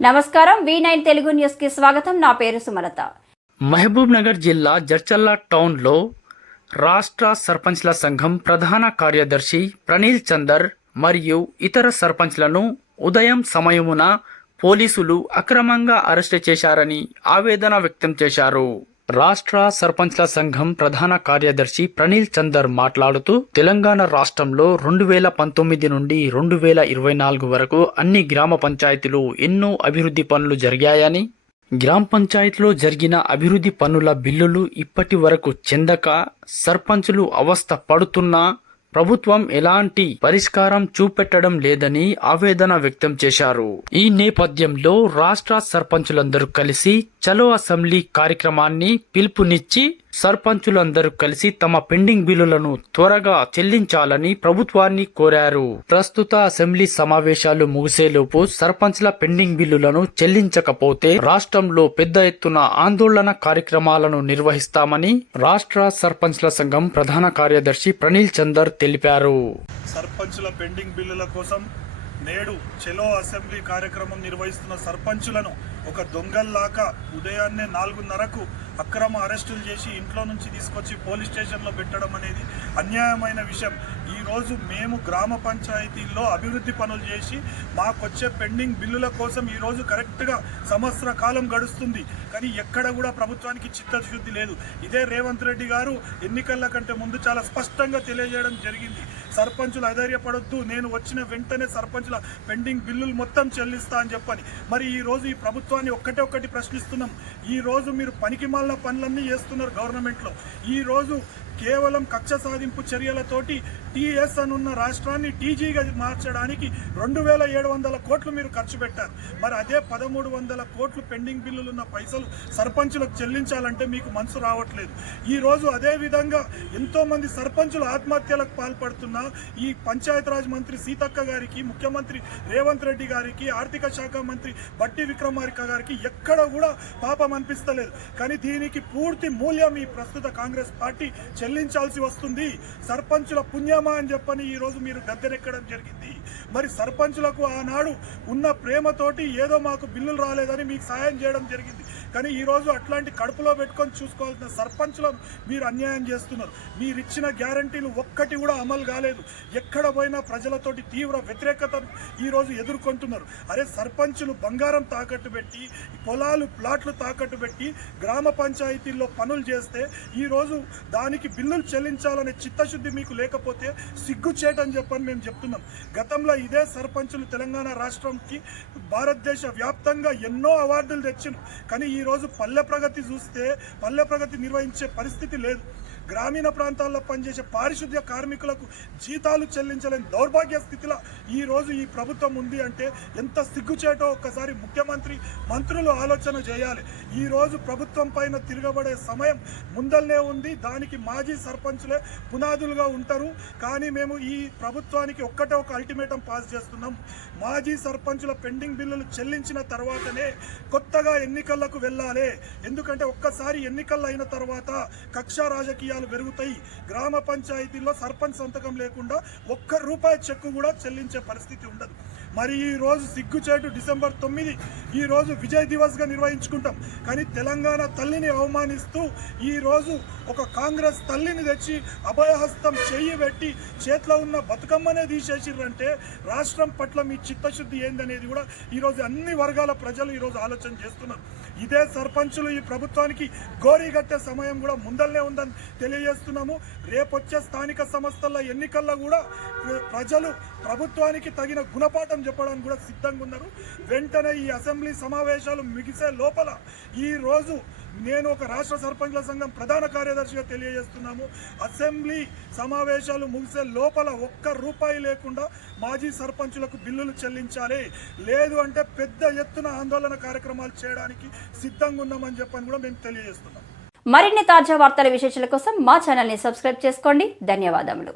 నమస్కారం V nine Telugu న్యూస్కి స్వాగతం. నా పేరు సుమలత. మహబూబ్ నగర్ జిల్లా జడ్చల్ల టౌన్లో రాష్ట్ర సర్పంచ్ల సంఘం ప్రధాన కార్యదర్శి ప్రణీల్ చందర్ మరియు ఇతర సర్పంచ్లను ఉదయం సమయమున పోలీసులు అక్రమంగా అరెస్టు చేశారని ఆవేదన వ్యక్తం చేశారు. రాష్ట్ర సర్పంచ్ల సంఘం ప్రధాన కార్యదర్శి ప్రణీల్ చందర్ మాట్లాడుతూ తెలంగాణ రాష్ట్రంలో రెండు వేల పంతొమ్మిది నుండి రెండు వేల ఇరవై నాలుగు వరకు అన్ని గ్రామ పంచాయతీలు ఎన్నో అభివృద్ధి పనులు జరిగాయని గ్రామ పంచాయతీలో జరిగిన అభివృద్ధి పనుల బిల్లులు ఇప్పటి వరకు చెందక సర్పంచులు అవస్థ పడుతున్నా ప్రభుత్వం ఎలాంటి పరిష్కారం చూపెట్టడం లేదని ఆవేదన వ్యక్తం చేశారు. ఈ నేపథ్యంలో రాష్ట్ర సర్పంచులందరూ కలిసి చలో అసెంబ్లీ కార్యక్రమాన్ని పిలుపునిచ్చి సర్పంచులందరూ కలిసి తమ పెండింగ్ బిల్లులను త్వరగా చెల్లించాలని ప్రభుత్వాన్ని కోరారు. ప్రస్తుత అసెంబ్లీ సమావేశాలు ముగిసేలోపు సర్పంచ్ల పెండింగ్ బిల్లులను చెల్లించకపోతే రాష్ట్రంలో పెద్ద ఎత్తున ఆందోళన కార్యక్రమాలను నిర్వహిస్తామని రాష్ట్ర సర్పంచ్ల సంఘం ప్రధాన కార్యదర్శి ప్రణీల్ చందర్ తెలిపారు. సర్పంచ్ల పెండింగ్ బిల్లుల కోసం నేడు చెలో అసెంబ్లీ కార్యక్రమం నిర్వహిస్తున్న సర్పంచులను ఒక దొంగల్లాగా ఉదయాన్నే నాలుగున్నరకు అక్రమ అరెస్టులు చేసి ఇంట్లో నుంచి తీసుకొచ్చి పోలీస్ స్టేషన్లో పెట్టడం అనేది అన్యాయమైన విషయం. ఈరోజు మేము గ్రామ పంచాయతీల్లో అభివృద్ధి పనులు చేసి మాకొచ్చే పెండింగ్ బిల్లుల కోసం ఈరోజు కరెక్ట్గా సంవత్సర కాలం గడుస్తుంది. కానీ ఎక్కడ కూడా ప్రభుత్వానికి చిత్తశుద్ధి లేదు. ఇదే రేవంత్ రెడ్డి గారు ఎన్నికల కంటే ముందు చాలా స్పష్టంగా తెలియజేయడం జరిగింది. సర్పంచులు అధైర్యపడొద్దు నేను వచ్చిన వెంటనే సర్పంచుల పెండింగ్ బిల్లులు మొత్తం చెల్లిస్తా అని చెప్పని. మరి ఈరోజు ఈ ప్రభుత్వాన్ని ఒక్కటే ఒక్కటి ప్రశ్నిస్తున్నాం. ఈరోజు మీరు పనికి మాలిన పనులన్నీ చేస్తున్నారు గవర్నమెంట్లో. ఈరోజు కేవలం కక్ష సాధింపు చర్యలతోటి టీ టీఎస్ ఉన్న రాష్ట్రాన్ని టీజీగా మార్చడానికి రెండు వేల ఏడు వందల కోట్లు మీరు ఖర్చు పెట్టారు. మరి అదే పదమూడు వందల కోట్లు పెండింగ్ బిల్లులు ఉన్న పైసలు సర్పంచులకు చెల్లించాలంటే మీకు మనసు రావట్లేదు. ఈ రోజు ఎంతోమంది సర్పంచులు ఆత్మహత్యలకు పాల్పడుతున్న ఈ పంచాయతీరాజ్ మంత్రి సీతక్క గారికి ముఖ్యమంత్రి రేవంత్ రెడ్డి గారికి ఆర్థిక శాఖ మంత్రి బట్టి విక్రమార్క గారికి ఎక్కడ కూడా పాపం అనిపిస్తలేదు. కానీ దీనికి పూర్తి మూల్యం ఈ ప్రస్తుత కాంగ్రెస్ పార్టీ చెల్లించాల్సి వస్తుంది. సర్పంచుల పుణ్యమా అని చెప్పని ఈ రోజు మీరు గద్దెనెక్కడం జరిగింది. మరి సర్పంచులకు ఆనాడు ఉన్న ప్రేమతోటి ఏదో మాకు బిల్లులు రాలేదని మీకు సాయం చేయడం జరిగింది. కానీ ఈరోజు అట్లాంటి కడుపులో పెట్టుకొని చూసుకోవాల్సిన సర్పంచ్లో మీరు అన్యాయం చేస్తున్నారు. మీరు ఇచ్చిన గ్యారంటీలు ఒక్కటి కూడా అమలు కాలేదు. ఎక్కడ పోయినా ప్రజలతోటి తీవ్ర వ్యతిరేకతను ఈరోజు ఎదుర్కొంటున్నారు. అరే సర్పంచులు బంగారం తాకట్టు పెట్టి పొలాలు ప్లాట్లు తాకట్టు పెట్టి గ్రామ పంచాయతీల్లో పనులు చేస్తే ఈరోజు దానికి బిల్లులు చెల్లించాలనే చిత్తశుద్ధి మీకు లేకపోతే సిగ్గుచేటని చెప్పని మేము చెప్తున్నాం. గతంలో ఇదే సర్పంచులు తెలంగాణ రాష్ట్రంకి భారతదేశ వ్యాప్తంగా ఎన్నో అవార్డులు తెచ్చిన కానీ ఈ రోజు పల్లె ప్రగతి చూస్తే పల్లె ప్రగతి నిర్వహించే పరిస్థితి లేదు. గ్రామీణ ప్రాంతాల్లో పనిచేసే పారిశుద్ధ్య కార్మికులకు జీతాలు చెల్లించలేని దౌర్భాగ్య స్థితిలో ఈ రోజు ఈ ప్రభుత్వం ఉంది అంటే ఎంత సిగ్గుచేటో ఒక్కసారి ముఖ్యమంత్రి మంత్రులు ఆలోచన చేయాలి. ఈరోజు ప్రభుత్వం పైన తిరగబడే సమయం ముందల్నే ఉంది. దానికి మాజీ సర్పంచులే పునాదులుగా ఉంటారు. కానీ మేము ఈ ప్రభుత్వానికి ఒక్కటే ఒక అల్టిమేటం పాస్ చేస్తున్నాం. మాజీ సర్పంచుల పెండింగ్ బిల్లులు చెల్లించిన తర్వాతనే కొత్తగా ఎన్నికలకు వెళ్ళాలి. ఎందుకంటే ఒక్కసారి ఎన్నికలు అయిన తర్వాత కక్ష రాజకీయాలు పెరుగుతాయి. గ్రామ పంచాయతీల్లో సర్పంచ్ సంతకం లేకుండా ఒక్క రూపాయి చెక్కు కూడా చెల్లించే పరిస్థితి ఉండదు. మరి ఈ రోజు సిగ్గుచేటు డిసెంబర్ తొమ్మిది ఈ రోజు విజయ్ దివస్గా నిర్వహించుకుంటాం. కానీ తెలంగాణ తల్లిని అవమానిస్తూ ఈ రోజు ఒక కాంగ్రెస్ తల్లిని తెచ్చి అభయహస్తం చెయ్యి పెట్టి చేతిలో ఉన్న బతుకమ్మనే తీసేసిర్రంటే రాష్ట్రం పట్ల మీ చిత్తశుద్ధి ఏందనేది కూడా ఈరోజు అన్ని వర్గాల ప్రజలు ఈరోజు ఆలోచన చేస్తున్నారు. ఇదే సర్పంచులు ఈ ప్రభుత్వానికి గోరీగట్టే సమయం కూడా ముందల్లే ఉందని తెలియజేస్తున్నాము. రేపొచ్చే స్థానిక సంస్థల ఎన్నికల్లో కూడా ప్ర- ప్రజలు ప్రభుత్వానికి తగిన గుణపాఠం చెప్పడానికి కూడా సిద్ధంగా ఉన్నారు. వెంటనే ఈ అసెంబ్లీ సమావేశాలు ముగిసే లోపల ఈరోజు నేను ఒక రాష్ట్ర సర్పంచ్ల సంఘం ప్రధాన కార్యదర్శిగా తెలియజేస్తున్నాము. అసెంబ్లీ సమావేశాలు ముగిసే లోపల ఒక్క రూపాయి లేకుండా మాజీ సర్పంచులకు బిల్లులు చెల్లించాలి. లేదు అంటే పెద్ద ఎత్తున ఆందోళన కార్యక్రమాలు చేయడానికి సిద్ధంగా ఉన్నామని చెప్పని కూడా మేము తెలియజేస్తున్నాం. మరిన్ని తాజా వార్తల విశేషాల కోసం మా ఛానల్ని సబ్స్క్రైబ్ చేసుకోండి. ధన్యవాదములు.